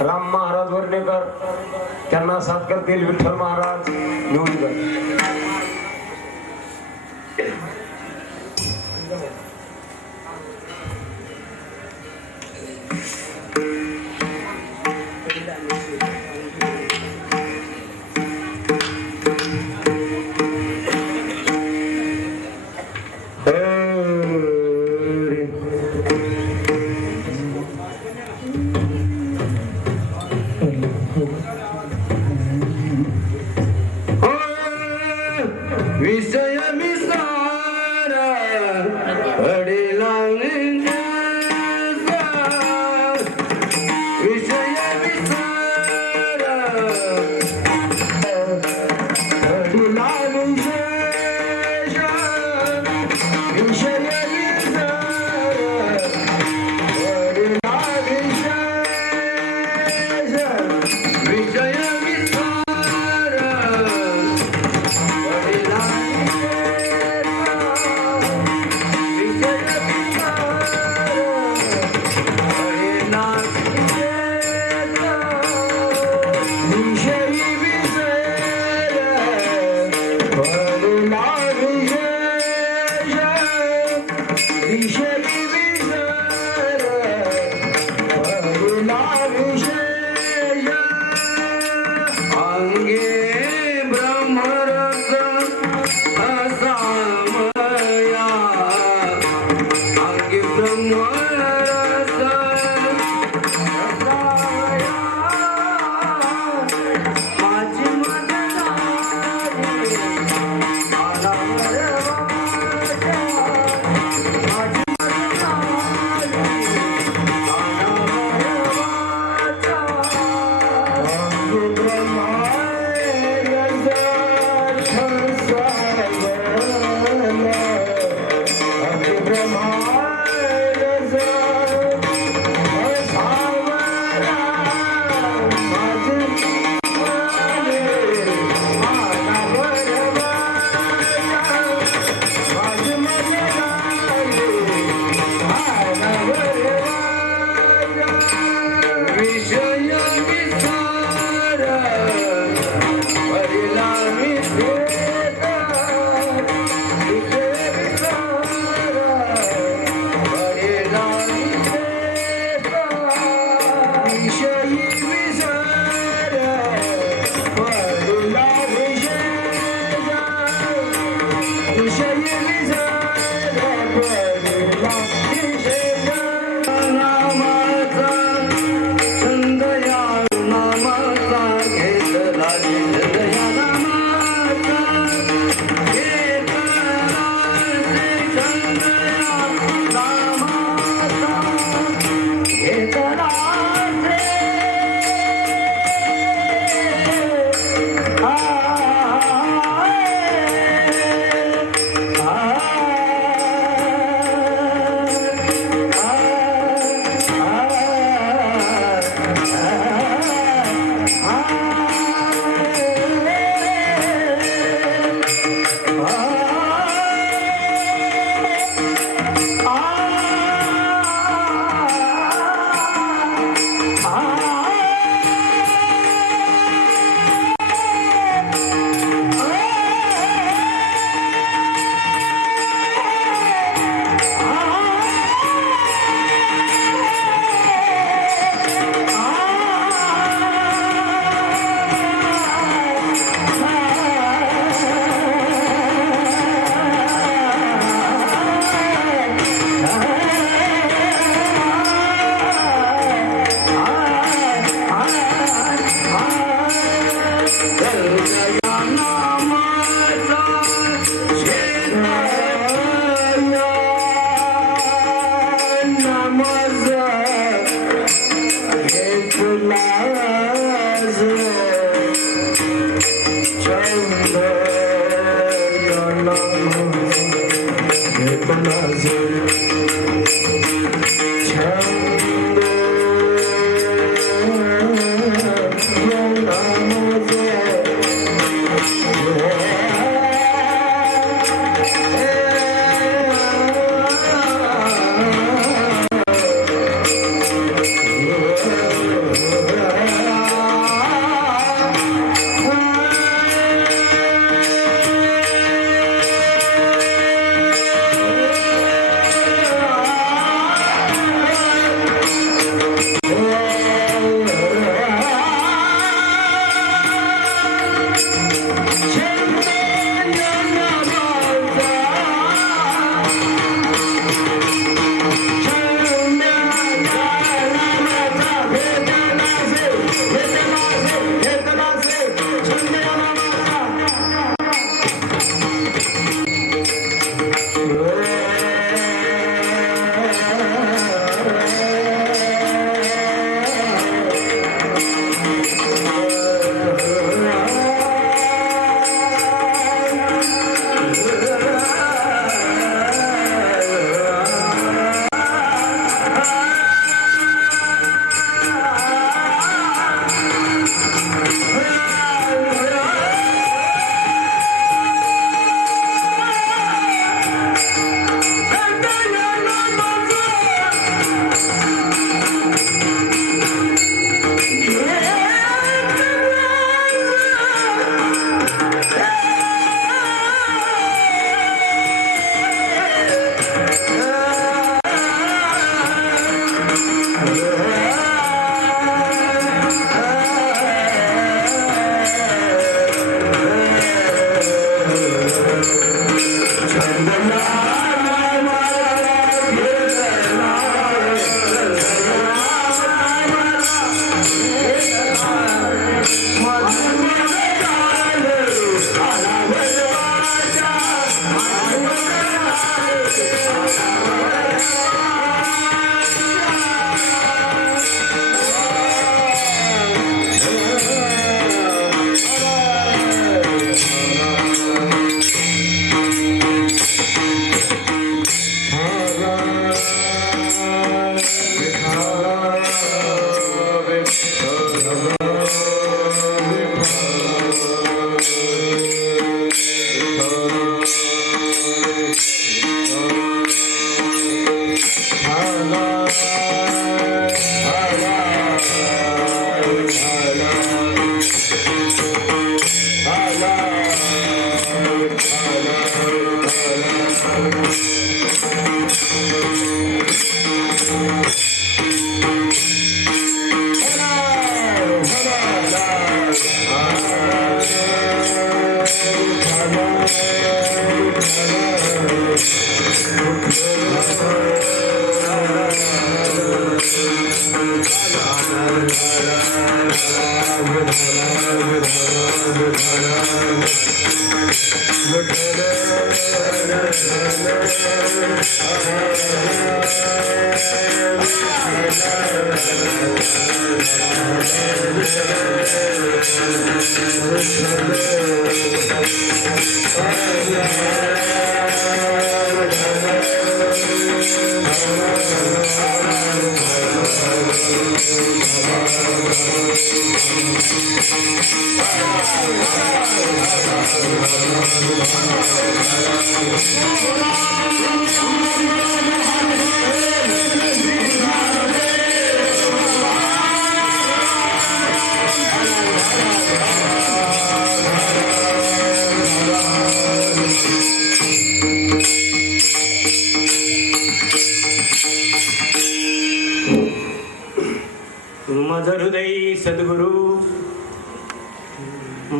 राम महाराज वर्णेकर त्यांना साथ करतील विठ्ठल महाराज निवडकर. विषय विसार पडिला विषय विसार पडिला विषय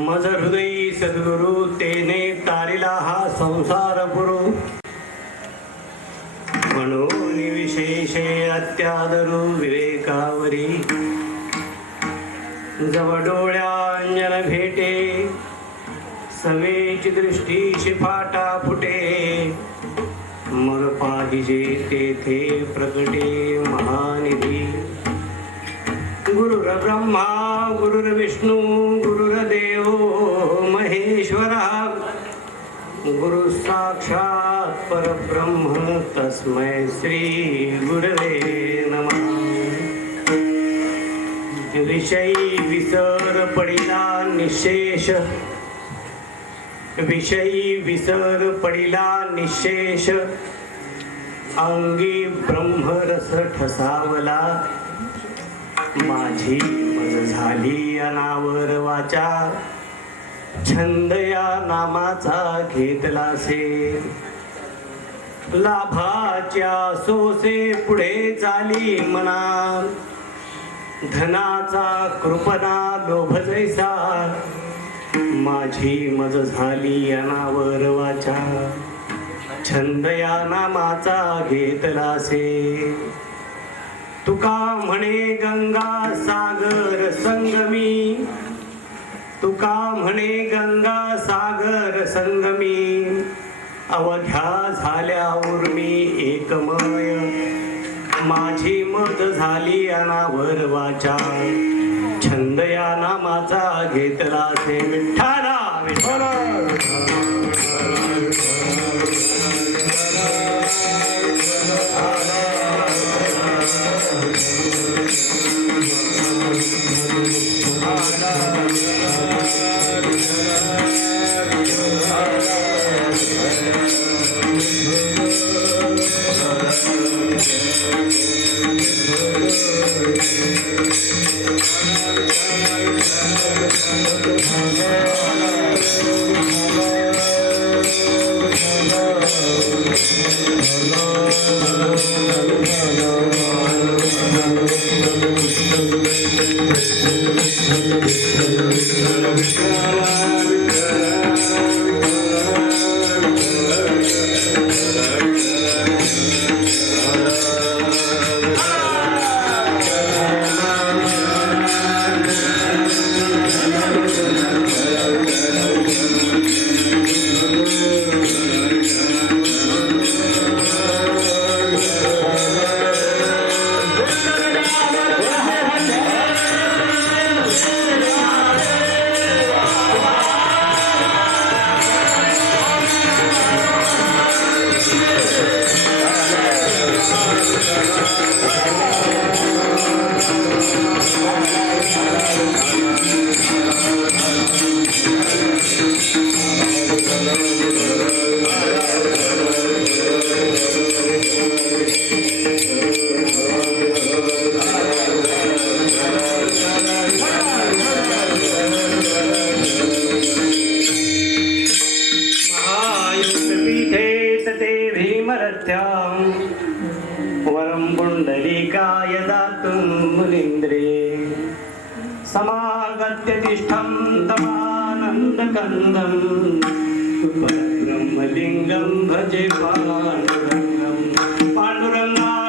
मज हृदयी सद्गुरु तेने तारिला हा संसार पुरू म्हणून विशेषे अत्यादरू विवेकावरी जवळ डोळ्यांजन भेटे सवेची दृष्टी शिफाटा फुटे मग पाहिजे तेथे प्रकटे महानिधी गुरुर ब्रह्मा गुरुर विष्णू गुरुर्देव महेश्वरा गुरु साक्षात परब्रह्म तस्मै श्री गुरवे नमः विषयी विसर पडिला निशेष निशेष अंगी ब्रह्मरस ठसावला माझी मज झाली अनावर वाचा छंद या नामाचा घेतला से लाभाच्या सोसे पुढे चाली मना धनाचा कृपणा लोभ जैसा माझी मज झाली अनावर वाचा छंद या नामाचा घेतला से तुका म्हणे गंगा सागर संगमी तुका म्हणे गंगा सागर संगमी अवघ्या झाल्या उर्मी एकमय माझी मज झाली अनावर वाचा छंद या नामाचा घेतला से विठ्ठला विठ्ठला वरं पुण्डरीकाय दातुं मुनीन्द्रे समागत्य तिष्ठं तमानन्दकन्दं ब्रह्मलिङ्गं भजे पाण्डुरङ्गं पाण्डुरङ्गात्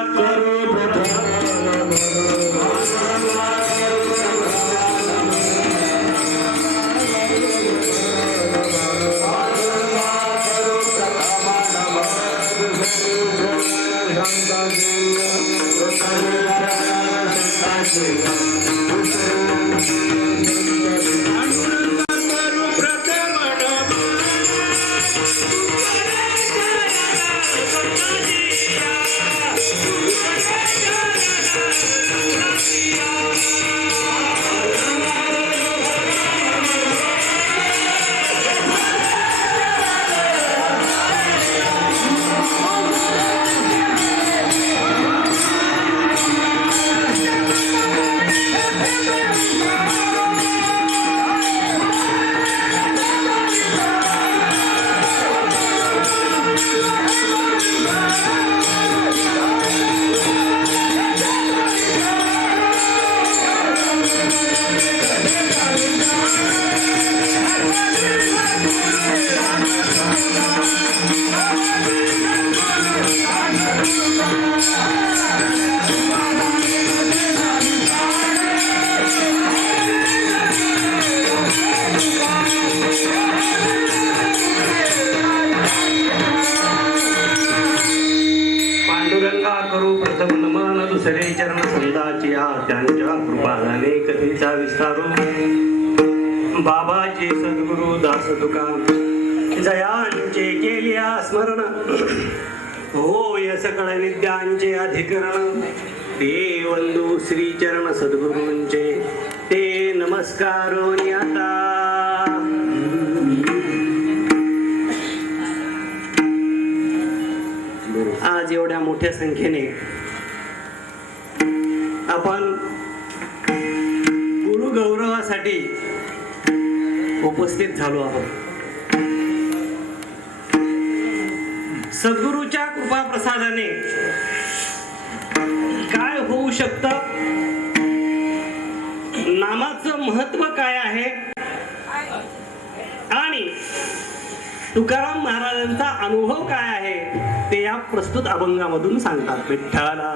बाबाजी सद्गुरु दास तुका जयांचे केल्या स्मरण होय सकळ विद्यांचे अधिकरण ते वंदू श्री चरण सद्गुरूंचे ते नमस्कारोनी आता आज एवढ्या मोठ्या संख्येने आपण गुरु गौरवासाठी उपस्थित झालो आहोत. सद्गुरूच्या कृपा प्रसादाने काय होऊ शकतं, नामाचं महत्व काय आहे आणि तुकाराम महाराजांचा अनुभव काय आहे ते या प्रस्तुत अभंगामधून सांगतात. विठ्ठला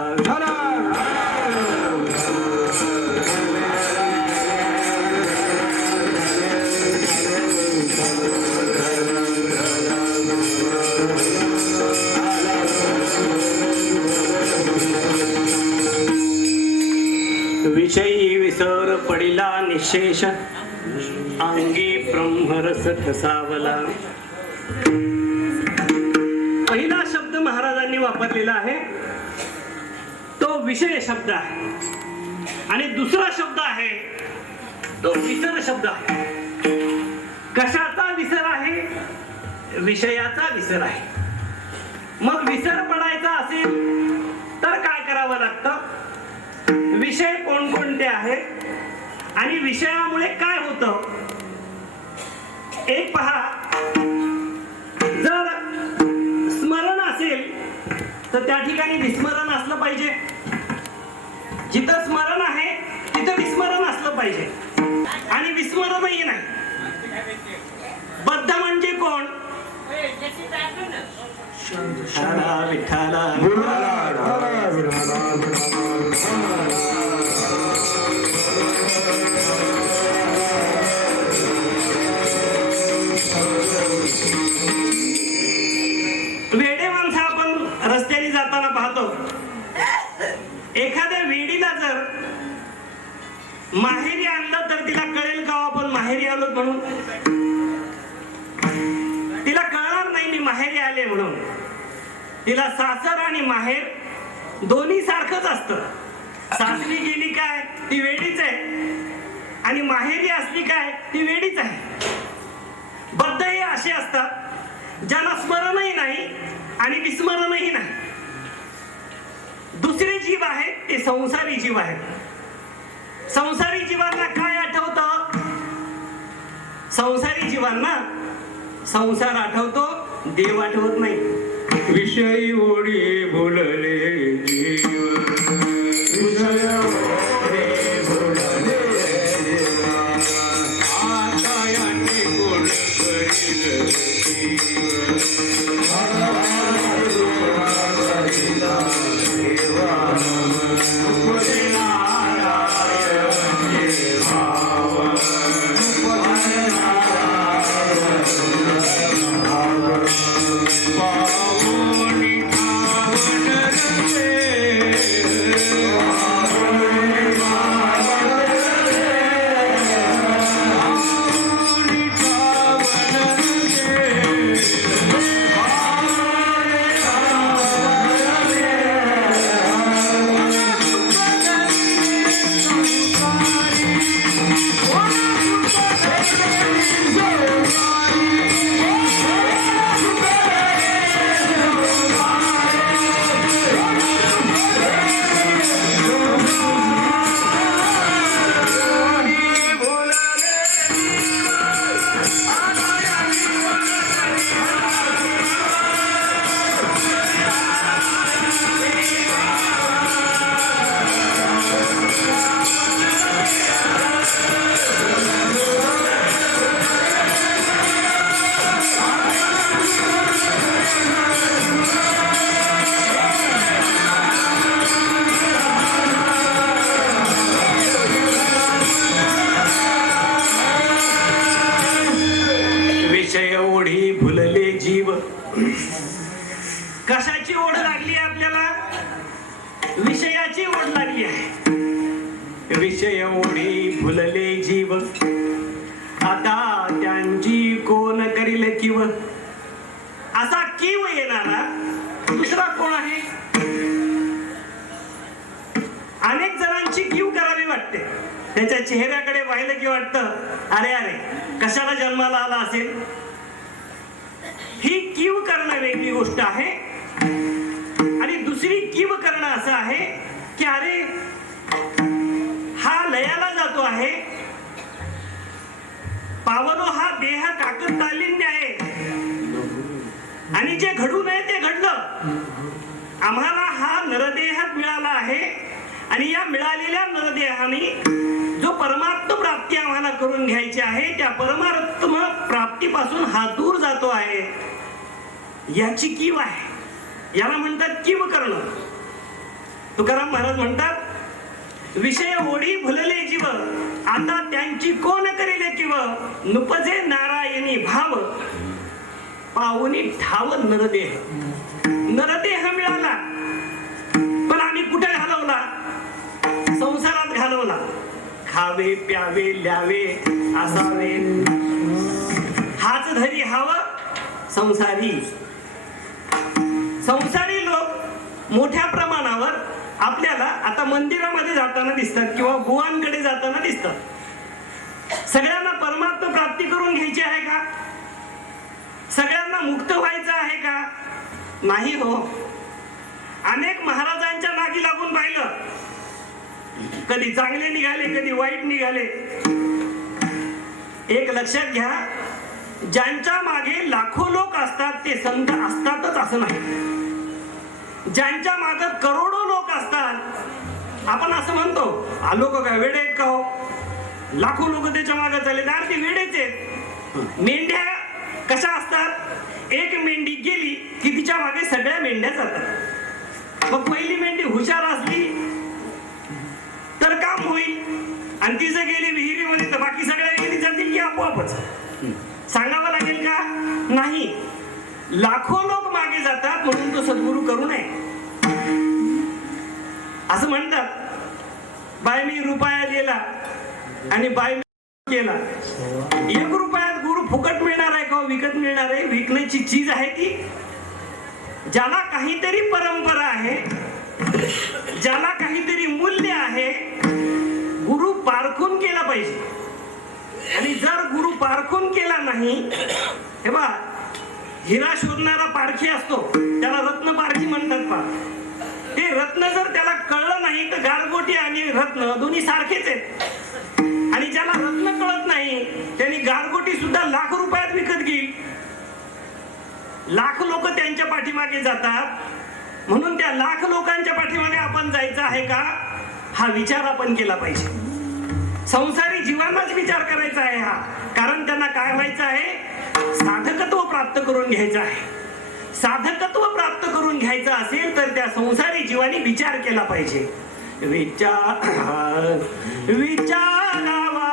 विषयी विसर पडिला निशेष अंगी ब्रह्मरस ठसावला. पहिला शब्द महाराजांनी वापरलेला आहे तो विषय शब्द आहे आणि दुसरा शब्द आहे तो विसर शब्द आहे. कशाचा विसर आहे? विषयाचा विसर आहे. मग विसर पडायचा असेल तर काय करावं लागतं? विषय कोणकोणते आहेत आणि विषयामुळे काय होतं? एक पहा, जर स्मरण असेल तर त्या ठिकाणी विस्मरण असलं पाहिजे. जिथं स्मरण आहे तिथं विस्मरण असलं पाहिजे आणि विस्मरणही नाही. बद्ध म्हणजे कोण? विठ्ठला वेडे माणसं आपण रस्त्याने जाताना पाहतो. एखाद्या वेडीला जर माहेरी आणलं तर तिला कळेल का आपण माहेरी आलो म्हणून? तिला कळणार नाही मी माहेरी आले म्हणून. तिला सासर आणि माहेर दोन्ही सारखंच असतं. सासरी गेली काय ती वेडीच आहे आणि माहेरी असली काय ती वेडीच आहे. बद्ध हे असे असतात ज्यांना स्मरणही नाही आणि विस्मरणही नाही. दुसरे जीव आहेत ते संसारी जीव आहेत. संसारी जीवांना काय आठवतं? संसारी जीवांना संसार आठवतो, देव आठवत नाही. विषयी ओढी बोलले जीव, विषय ओढी बोलले जीव, आता यांनी कोण करील जीव, कशाची ओढ लागली आपल्याला? विषयाची ओढ लागली आहे. विषय ओढी फुलले जीव आता त्यांची कोण करील किव, असा किव येणारा दुसरा कोण आहे? अनेक जणांची कीव करावी वाटते. त्याच्या चेहऱ्याकडे पाहिलं की वाटतं अरे अरे कशाला जन्माला आला असेल. ही कीव करणं वेगळी गोष्ट आहे आणि दुसरी कीव करणं असं आहे की अरे हा लयाला जातो आहे, पावलो हा देह काकतालीन्य आहे आणि जे घडू नये ते घडलं. आम्हाला हा नरदेह मिळाला आहे आणि या मिळालेल्या नरदेहाने जो परमात्म प्राप्ती आम्हाला करून घ्यायची आहे त्या परमात्म प्राप्तीपासून हा दूर जातो आहे, याची कीव आहे. याला म्हणतात कीव करणं. तुकाराम महाराज म्हणतात विषय ओढी भुलले जीव, आता त्यांची कोण करीले किव, नुपजे नारायणी भाव, पाहुनी ठाव नरदेह. नरदेह मिळाला पण आम्ही कुठे घालवला? संसारात घालवला. खावे प्यावे ल्यावे असावे हाच धरी हवं संसारी. संसारी लोक मोठ्या प्रमाणावर आपल्याला आता मंदिरामध्ये जाताना दिसतात किंवा गुहांकडे जाताना दिसतात. सगळ्यांना परमात्मा प्राप्ती करून घ्यायची आहे का? सगळ्यांना मुक्त व्हायचं आहे का? नाही हो. अनेक महाराजांच्या नागी लागून पाहिलं, कधी चांगले निघाले कधी वाईट निघाले. एक लक्षात घ्या, ज्यांच्या मागे लाखो लोक असतात ते संत असतातच असं नाही. ज्यांच्या मागे करोडो लोक असतात, आपण असं म्हणतो हा लोक काय वेडे आहेत का हो, लाखो लोक त्याच्या मागे चालले तर ते वेडेच आहेत. मेंढ्या कशा असतात, एक मेंढी गेली की तिच्या मागे सगळ्या मेंढ्या जातात. मग पहिली मेंढी हुशार असली तर काम होईल आणि ती जर गेली विहिरीमध्ये तर बाकी सगळ्या गेली जातील की आपोआपच? सांगावं लागेल का? नाही. लाखो लोक मागे जातात म्हणून तो सद्गुरू करू नये. असं म्हणतात बाय मी रुपया दिला आणि बाय मी केला. 1 रुपयात गुरु फुकट मिळणार आहे का विकत मिळणार आहे? विकण्याची चीज आहे ती. ज्याला काहीतरी परंपरा आहे, ज्याला काहीतरी मूल्य आहे, गुरु पारखून केला पाहिजे. आणि जर गुरु पारखून केला नाही, हे बा हिरा शोधणारा पारखी असतो त्याला रत्न पारखी म्हणतात. पा ते रत्न जर त्याला कळलं नाही तर गारगोटी आणि रत्न दोन्ही सारखेच आहेत. आणि ज्याला रत्न कळत नाही त्यांनी गारगोटी सुद्धा लाख रुपयात विकत घेईल. लाख लोक त्यांच्या पाठीमागे जातात म्हणून त्या लाख लोकांच्या पाठीमागे आपण जायचं आहे का, हा विचार आपण केला पाहिजे. संसारी जीवांनाच विचार करायचा आहे हा. कारण त्यांना काय व्हायचं आहे, साधकत्व प्राप्त करून घ्यायचं आहे. साधकत्व प्राप्त करून घ्यायचं असेल तर त्या संसारी जीवानी विचार केला पाहिजे. विचार विचारावा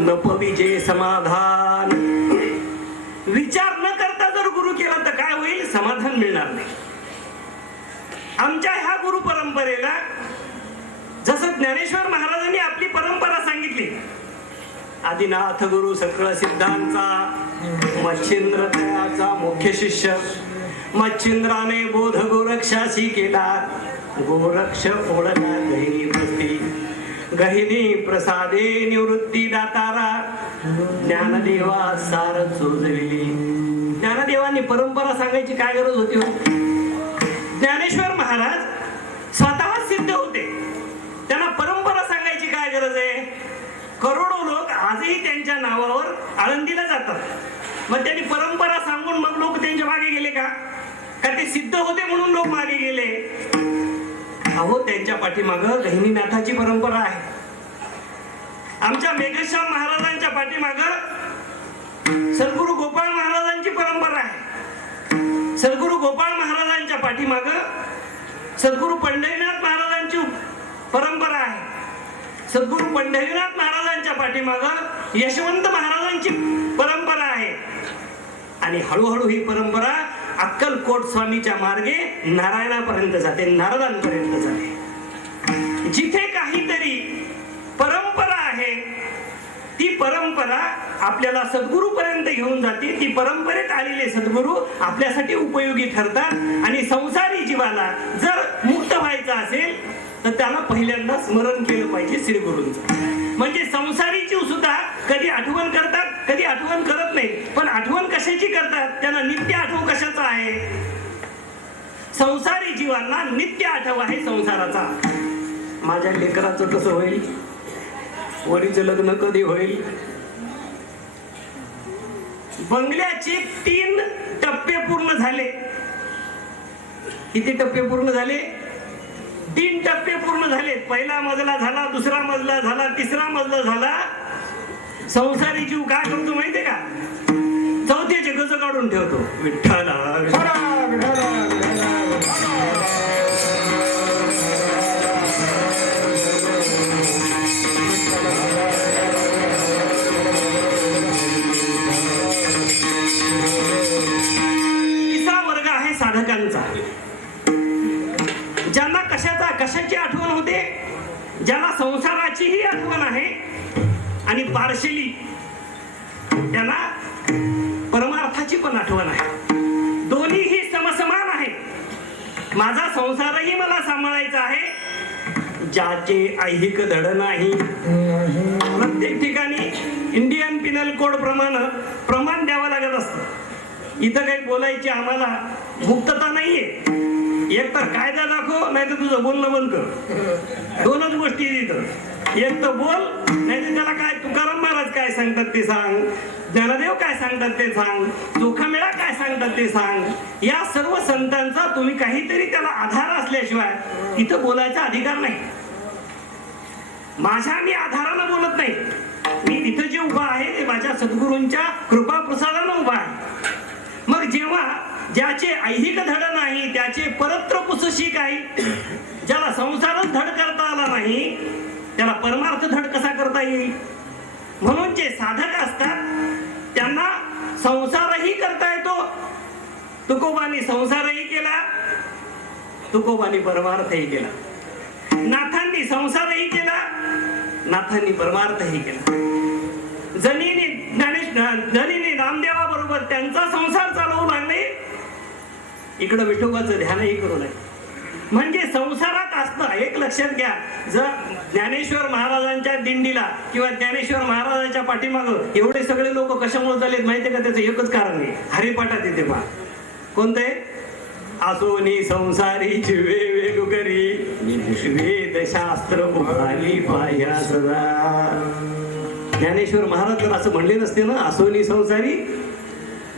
नपविजे समाधान. विचार न करता जर गुरु केला तर काय होईल, समाधान मिळणार नाही. आमच्या ह्या गुरु परंपरेला जसं ज्ञानेश्वर महाराजांनी आपली परंपरा सांगितली, आदिनाथ गुरु सकळ सिद्धांचा मच्छिंद्र तयाचा मुख्य शिष्य, मच्छिंद्राने बोध गोरक्षाशी केला, गोरक्ष ओळखा गहिनी प्रती, गहिनी प्रसादे निवृत्ती दातारा, ज्ञानदेवा सार चोजविली. ज्ञानदेवांनी परंपरा सांगायची काय गरज होती? ज्ञानेश्वर महाराज स्वतः सिद्ध होते, त्यांना परंपरा सांगायची काय गरज आहे? करोडो लोक आजही त्यांच्या नावावर आळंदीला जातात. मग त्यांनी परंपरा सांगून मग लोक त्यांच्या मागे गेले का ते सिद्ध होते म्हणून लोक मागे गेले? अहो, त्यांच्या पाठीमागं गहिनीनाथाची परंपरा आहे. आमच्या मेघश्याम महाराजांच्या पाठीमागं सद्गुरु गोपाळ महाराजांची परंपरा आहे. सद्गुरु गोपाळ महाराजांच्या पाठीमागं सद्गुरु पंढरीनाथ महाराजांची परंपरा आहे. सद्गुरु पंढरीनाथ महाराजांच्या पाठीमागं यशवंत महाराजांची परंपरा आहे. आणि हळूहळू ही परंपरा अक्कलकोट स्वामीच्या मार्गे नारायणापर्यंत जाते, नारदांपर्यंत जाते. जिथे काहीतरी परंपरा आहे ती परंपरा आपल्याला सद्गुरूपर्यंत घेऊन जाते. ती परंपरेत आलेले सद्गुरू आपल्यासाठी उपयोगी ठरतात. आणि संसारी जीवाला जर मुक्त व्हायचं असेल तर त्याला पहिल्यांदा स्मरण केलं पाहिजे श्री गुरूंचं. म्हणजे संसारी जीव सुद्धा कधी आठवण करतात, कधी आठवण करत नाही. पण आठवण कशाची करतात? त्यांना नित्य आठव कशाचा आहे? संसारी जीवांना नित्य आठव आहे संसाराचा. माझ्या लेकराचं कसं होईल? वरीचं लग्न कधी होईल? बंगल्याचे 3 टप्पे पूर्ण झाले. किती टप्पे पूर्ण झाले? 3 टप्पे पूर्ण झाले. पहिला मजला झाला, दुसरा मजला झाला, तिसरा मजला झाला. संसारी जीव काय करतो माहितीये का? चौथ्याचे गज काढून ठेवतो. विठ्ठला साधकांचा. ज्यांना कशाची आठवण होते? ज्याला संसाराचीही आठवण आहे आणि पार्शली त्यांना परमार्थाची पण आठवण आहे. दोन्हीही समसमान आहे. माझा संसारही मला सांभाळायचा आहे. ज्याचे ऐहिक धड नाही. प्रत्येक ठिकाणी इंडियन पिनल कोड प्रमाण द्यावं लागत असतं. इथं काही बोलायची आम्हाला मुक्तता नाहीये. एक तर कायदा दाखव, नाही तर तुझं बोलणं बंद कर. 2च गोष्टी इथं. एक तर बोल, नाही तर त्याला काय तुकाराम महाराज काय सांगतात ते सांग, ज्ञानदेव काय सांगतात ते सांग, चोखामेळा काय सांगतात ते सांग. या सर्व संतांचा तुम्ही काहीतरी त्याला आधार असल्याशिवाय इथं बोलायचा अधिकार नाही. माझ्या मी आधारानं बोलत नाही. मी तिथं जे उभा आहे ते माझ्या सद्गुरूंच्या कृपा प्रसादानं उभा आहे. मग जेव्हा ज्याचे ऐहिक धड नाही त्याचे परत्र पुसशी काही, ज्याला संसारच धड करता आला नाही त्याला परमार्थ धड कसा करता येईल? म्हणून जे साधक असतात त्यांना संसारही करता येतो. तुकोबांनी संसारही केला, तुकोबांनी परमार्थही केला. नाथांनी संसारही केला, नाथांनी परमार्थही केला. जनीने नामदेवाबरोबर त्यांचा संसार चालवू लागले, इकडं विठोबाचं ध्यानही करू लागले. म्हणजे संसारात असणं एक लक्षात घ्या. जर ज्ञानेश्वर महाराजांच्या दिंडीला किंवा ज्ञानेश्वर महाराजांच्या पाठीमागं एवढे सगळे लोक कशामुळे झालेत माहितीये का? त्याचं एकच कारण आहे. हरिपाठात येते पहा. कोणते? आसोनी संसारी जिवे वेगुगरी वेद शास्त्र मुखाली पाया सदा. ज्ञानेश्वर महाराज जर असं म्हणले नसते ना आसोनी संसारी,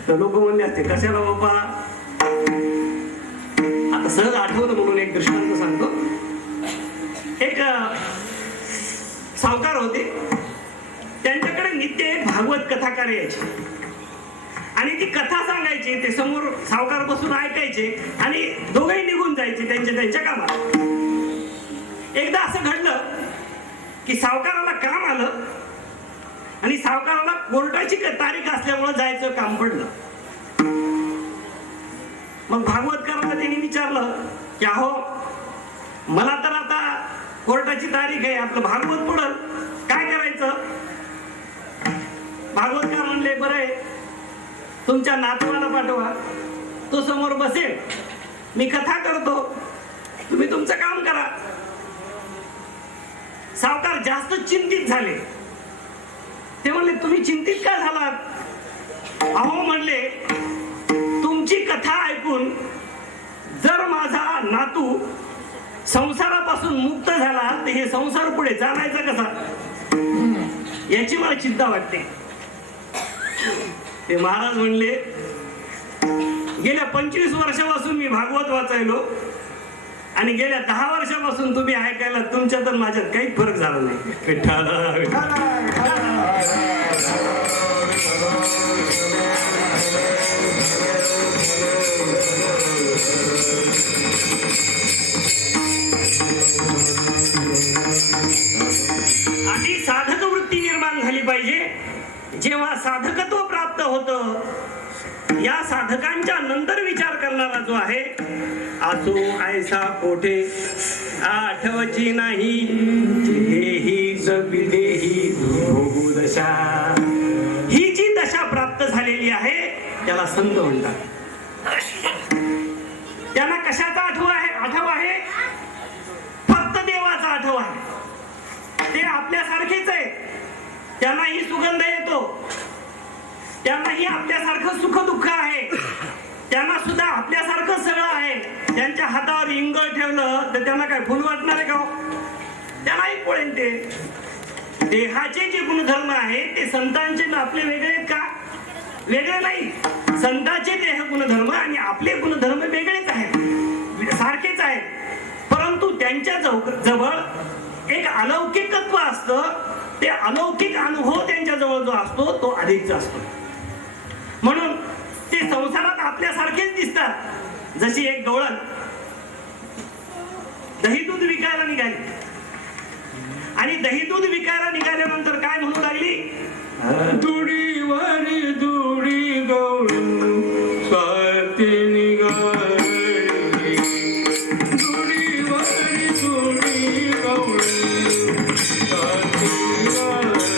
तर लोक म्हणले असते कशाला बाबा. आता सहज आठवलं म्हणून एक दृष्टांत सांगतो. एक सावकार होते, त्यांच्याकडे नित्य एक भागवत कथाकार यायचे आणि ती कथा सांगायची. ते समोर सावकार बसून ऐकायचे आणि दोघेही निघून जायचे त्यांच्या कामात. एकदा असं घडलं की सावकाराला काम आलं आणि सावकाराला कोर्टाची तारीख असल्यामुळे जायचं काम पडलं. मग भागवतकाराला त्यांनी विचारलं की अहो मला तर आता कोर्टाची तारीख आहे, आपलं भागवत पडल, काय करायचं? भागवतकार म्हणले बरं आहे, तुमच्या नातवाला पाठवा, तो समोर बसेल, मी कथा करतो, तुम्ही तुमचं काम करा. सावकार जास्त चिंतित झाले. ते म्हणले तुम्ही चिंतित का झालात? अहो म्हणले तुमची कथा ऐकून जर माझा नातू संसारापासून मुक्त झाला तर हे संसार पुढे चालायचा कसा, याची मला चिंता वाटते. ते महाराज म्हणले गेल्या 25 वर्षापासून मी भागवत वाचायलो आणि गेल्या 10 वर्षापासून तुम्ही ऐकायला तुमच्यात आणि माझ्यात काही फरक झाला नाही. विठ्ठला विठ्ठला. आधी साधक वृत्ती निर्माण झाली पाहिजे. जेव्हा साधकत्व प्राप्त होतं या साधकांच्या नंतर विचार करणारा जो आहे आसो ऐसा कोठे आठवची नाही देही जबिदेही भोगू दशा. ही जी दशा प्राप्त झालेली आहे त्याला संत म्हणतात. त्यांना कशाचा आठव आहे फक्त देवाचा आठव आहे. ते आपल्यासारखेच आहे. त्यांनाही सुगंध येतो. त्यांनाही आपल्यासारखं सुख दुःख आहे. त्यांना सुद्धा आपल्यासारखं सगळं आहे. त्यांच्या हातावर इंगळ ठेवलं तर त्यांना काय फुल वाटणार आहे का? त्यांनाही पळेल. ते देहाचे जे गुणधर्म आहे ते संतांचे ना आपले वेगळे आहेत का? वेगळे नाही. संतांचे देह गुणधर्म आणि आपले गुणधर्म वेगळेच आहेत, सारखेच आहेत. परंतु त्यांच्या जवळ एक अलौकिकत्व असतं. ते अलौकिक अनुभव त्यांच्या जवळ जो असतो तो अधिकचा असतो. म्हणून ते संसारात आपल्यासारखेच दिसतात. जशी एक गवळण दही दूध विकायला निघाली आणि दही दूध विकायला निघाल्यानंतर काय म्हणू लागली? दुडी वारी दुडी गवळण साती निघाली. दुडी वारी दुडी गवळण साती निघाली.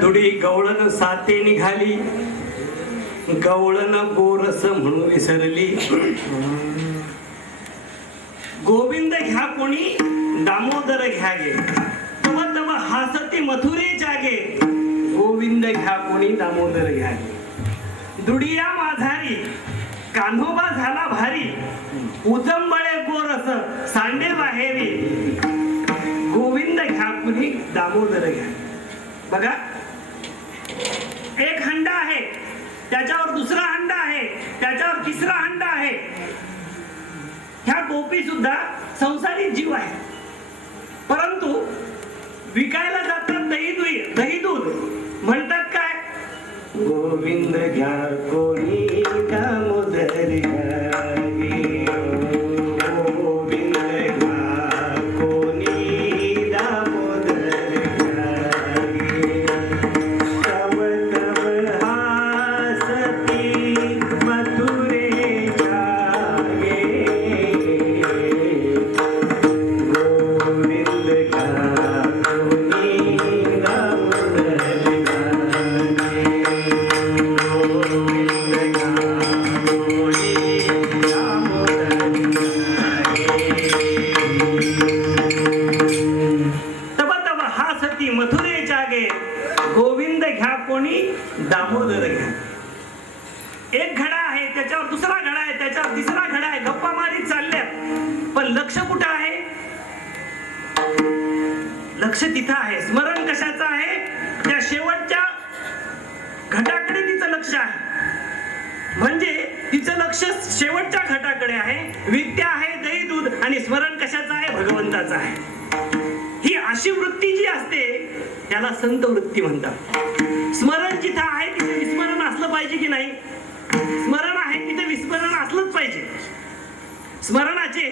दुडी गवळण साते निघाली. गवळण गोरस म्हणून विसरली. गोविंद घ्या कोणी दामोदर घ्या गे तव तव हासती मथुरे जागे. गोविंद घ्या कोणी दामोदर घ्या गे. दुडिया माझारी कान्होबा झाला भारी. उजंबळे गोरस सांडे बाहेरी. गोविंद घ्या कोणी दामोदर घ्या. बघा एक हंडा आहे त्याच्यावर दुसरा हंडा आहे त्याच्यावर तिसरा हंडा आहे. ह्या गोपी सुद्धा संसारी जीव आहे. परंतु विकायला जातात दही दूध म्हणतात काय? गोविंद घ्या कोणी दामोदर घ्या गे. गोविंद घ्या कोणी दामोदर घ्या गे. तव तव हासती मथुरे जागे. गोविंद घ्या कोणी दामोदर घ्या गे. गोविंद त्याच्यावर दुसरा घडा आहे, त्याच्यावर तिसरा घडा आहे, गप्पा मारीत चालल्यात, पण लक्ष कुठं आहे? लक्ष तिथं आहे. स्मरण कशाचं आहे? त्या शेवटच्या घटाकडे तिचं लक्ष आहे. म्हणजे तिचं लक्ष शेवटच्या घटाकडे आहे. विद्या आहे, दही दूध, आणि स्मरण कशाचं आहे? भगवंताचं आहे. ही अशी वृत्ती जी असते त्याला संत वृत्ती म्हणतात. स्मरण जिथं आहे तिथे विस्मरण असलं पाहिजे की नाही? स्मरण आहे तिथे विस्मरण असलंच पाहिजे. स्मरणाचे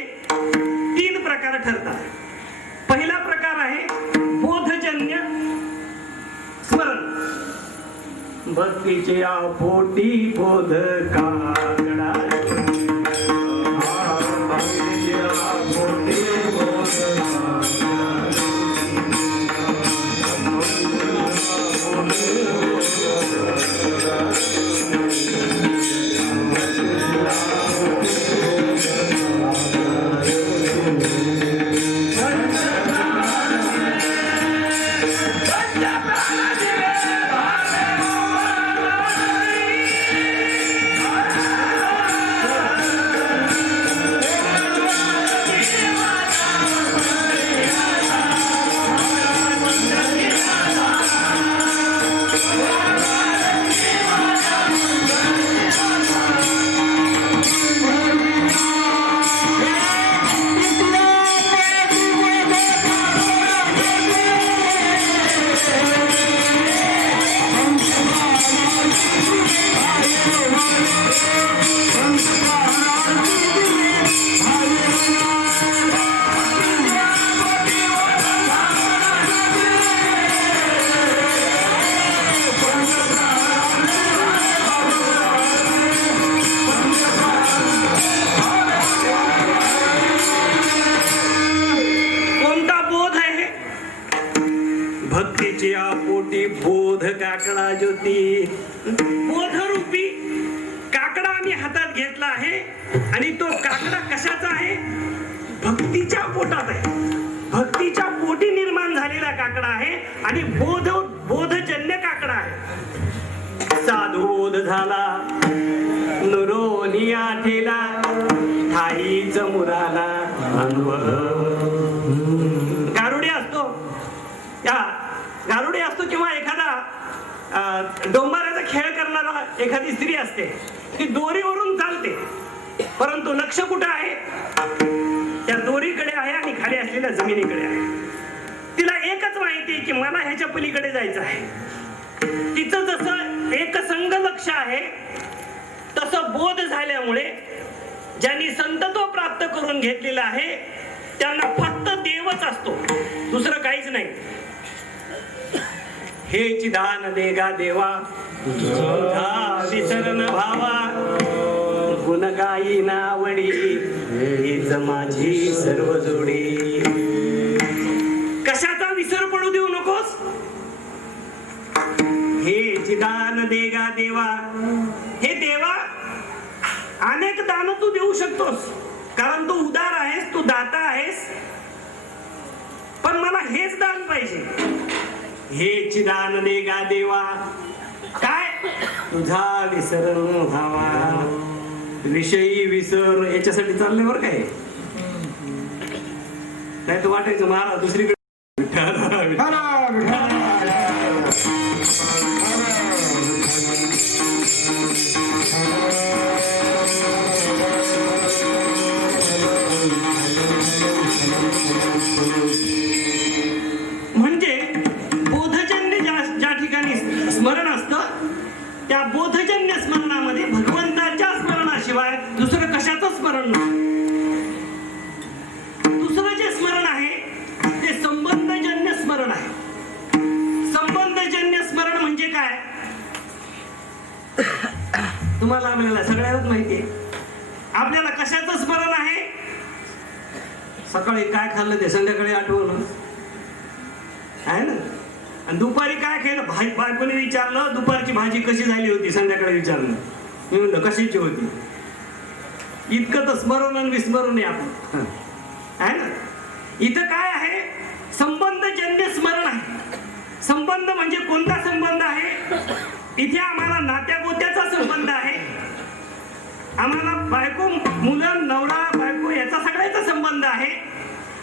3 प्रकार ठरतात. पहिला प्रकार आहे बोधजन्य स्मरण. भक्तीचे पोटी बोध काकडा, बोध काकडा ज्योती. बोधरूपी काकडा आम्ही हातात घेतला आहे आणि तो काकडा कशाचा आहे? भक्तीच्या पोटात आहे. भक्तीच्या पोटी निर्माण झालेला काकडा आहे आणि बोधजन्य काकडा आहे. साधू बोध झाला नुरोनिया ठेला ठाईच मुराला गारुडे असतो, त्या गारुडे असतो किंवा एखादा डोंबाऱ्याचा खेळ करणारा एखादी स्त्री असते, ती दोरीवरून चालते, परंतु लक्ष कुठं आहे? त्या दोरीकडे आहे आणि खाली असलेल्या जमिनीकडे आहे. तिला एकच माहिती आहे की मला ह्याच्या पलीकडे जायचं आहे. तिचं जसं एकसंग लक्ष आहे तसं बोध झाल्यामुळे ज्यांनी संतत्व प्राप्त करून घेतलेला आहे त्यांना फक्त देवच असतो, दुसरं काहीच नाही. हे चिदान देगा देवा तुझा विसरण भावा गुण गाई नावडी हीच माझी सर्व जोडी. कशाचा विसर पडू देऊ नकोस. हे चिदान देगा देवा, हे देवा अनेक दान तू देऊ शकतोस कारण तू उदार आहेस, तू दाता आहेस, पण मला हेच दान पाहिजे. हे चिदान देगा देवा, काय तुझा विसर व्हावा, विषयी विसर याच्यासाठी चालले बरं काय. काय तर वाटायचं महाराज दुसरीकडे म्हणजे बोधजन्य ज्या ठिकाणी स्मरण असतं त्या बोधजन्य स्मरणामध्ये भगवंताच्या स्मरणाशिवाय दुसरं कशाचं स्मरण नाही. दुसरं जे स्मरण आहे ते संबंधजन्य स्मरण आहे. संबंधजन्य स्मरण म्हणजे काय तुम्हाला आपल्याला सगळ्यांनाच माहिती आहे. आपल्याला कशाचं स्मरण आहे? सकाळी काय खाल्लं ते संध्याकाळी आठवलं आहे ना. आणि दुपारी काय केलं बायकोने विचारलं दुपारची भाजी कशी झाली होती, संध्याकाळी विचारलं, मी म्हणलं कशाची होती. इतकं तर स्मरण आणि विस्मरण आहे आपण आहे ना. इथं काय आहे? संबंधजन्य स्मरण आहे. संबंध म्हणजे कोणता संबंध आहे? इथे आम्हाला नात्या गोत्याचा संबंध आहे. आम्हाला बायको मुलं नवरा बायको याचा सगळ्याचा संबंध आहे.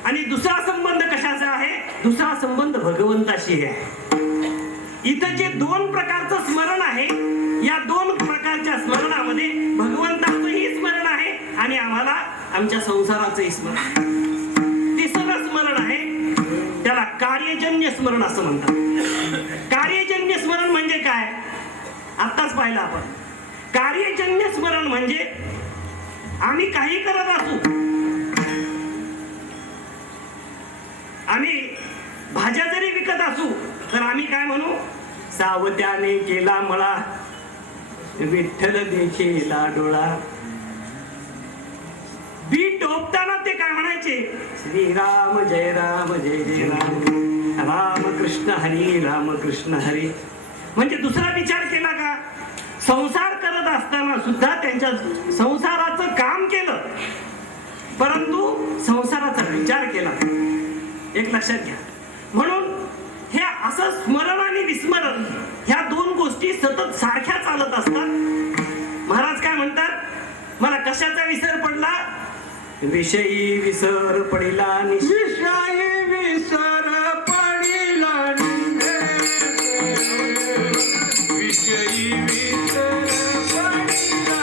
आणि दुसरा संबंध कशाचा आहे? दुसरा संबंध भगवंताशी आहे. इथं जे दोन प्रकारचं स्मरण आहे, या दोन प्रकारच्या स्मरणामध्ये भगवंताचंही स्मरण आहे आणि आम्हाला आमच्या संसाराचंही स्मरण आहे. तिसरं स्मरण आहे, त्याला कार्यजन्य स्मरण असं म्हणतात. कार्यजन्य स्मरण म्हणजे काय? आत्ताच पाहिलं आपण. कार्यजन्य स्मरण म्हणजे आम्ही काही करत असू, आम्ही भाज्या जरी विकत असू तर आम्ही काय म्हणू? सावत्याने केला मळा, विठ्ठल देखीला डोळा. बी टोपताना ते काय म्हणायचे? श्रीराम जय राम जय जय राम, राम कृष्ण हरी राम कृष्ण हरी. म्हणजे दुसरा विचार केला का? संसार करत असताना सुद्धा त्यांच्या संसाराचं काम केलं, परंतु संसाराचा विचार केला. एक लक्षात घ्या. म्हणून हे असं स्मरण आणि विस्मरण ह्या दोन गोष्टी सतत सारख्या चालत असतात. महाराज काय म्हणतात? मला कशाचा विसर पडला? विषयी विसर पडिला विषयी विसर पडिला विषयी विसर पडिला विषयी विसर पडिला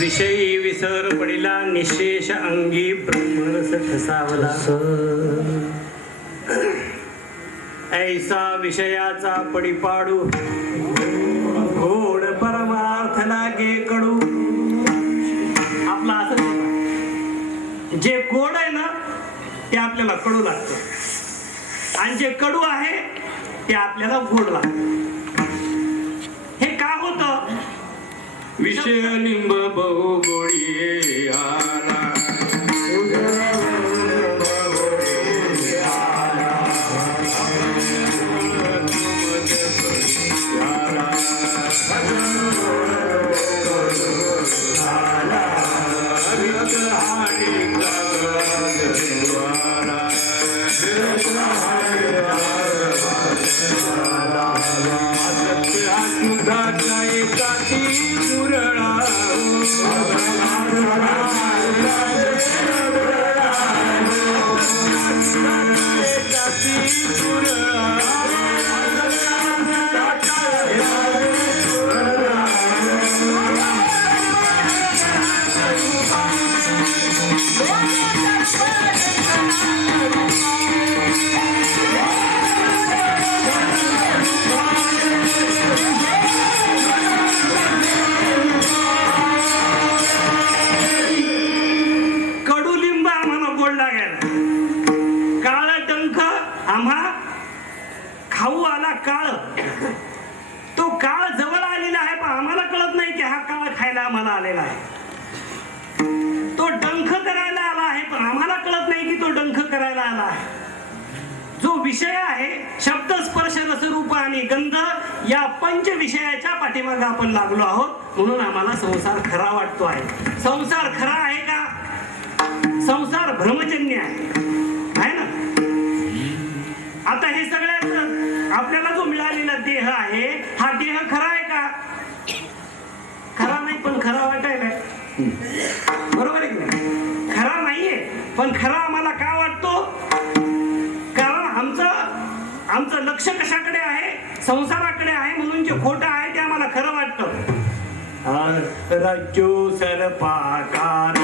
विषयी विसर पडिला. विषयी विसर पडिला निशेष अंगी ब्रह्मरस ठसावला. ऐसा विषयाचा पडिपाडू गोड परमार्थ लागे कडू. आपला असं जे गोड आहे ना ते आपल्याला कडू लागतं आणि जे कडू आहे ते आपल्याला गोड लागतं. हे का होतं? विषय लिंब बहु गोडी आला मुरळा खाऊ आला काळ, तो काळ जवळ आलेला आहे पण आम्हाला कळत नाही की हा काळ खायला आम्हाला आलेला आहे. तो डंख करायला आला आहे पण आम्हाला कळत नाही की तो डंख करायला आला आहे. जो विषय आहे शब्द स्पर्श रस रूप आणि गंध या पंच विषयाच्या पाठीमागे आपण लागलो आहोत. म्हणून आम्हाला संसार खरा वाटतो आहे. संसार खरा आहे का? संसार भ्रमजन्य आहे ना. आता हे सगळ्यात आपल्याला जो मिळालेला देह आहे हा देह खरा आहे का? खरा नाही पण खरा वाटायला. बरोबर आहे की नाही? खरा नाहीये पण खरा आम्हाला का वाटतो? कारण आमचं लक्ष कशाकडे आहे? संसाराकडे आहे. म्हणून जे खोटं आहे ते आम्हाला खरं वाटतं. राज्यो सरपाकार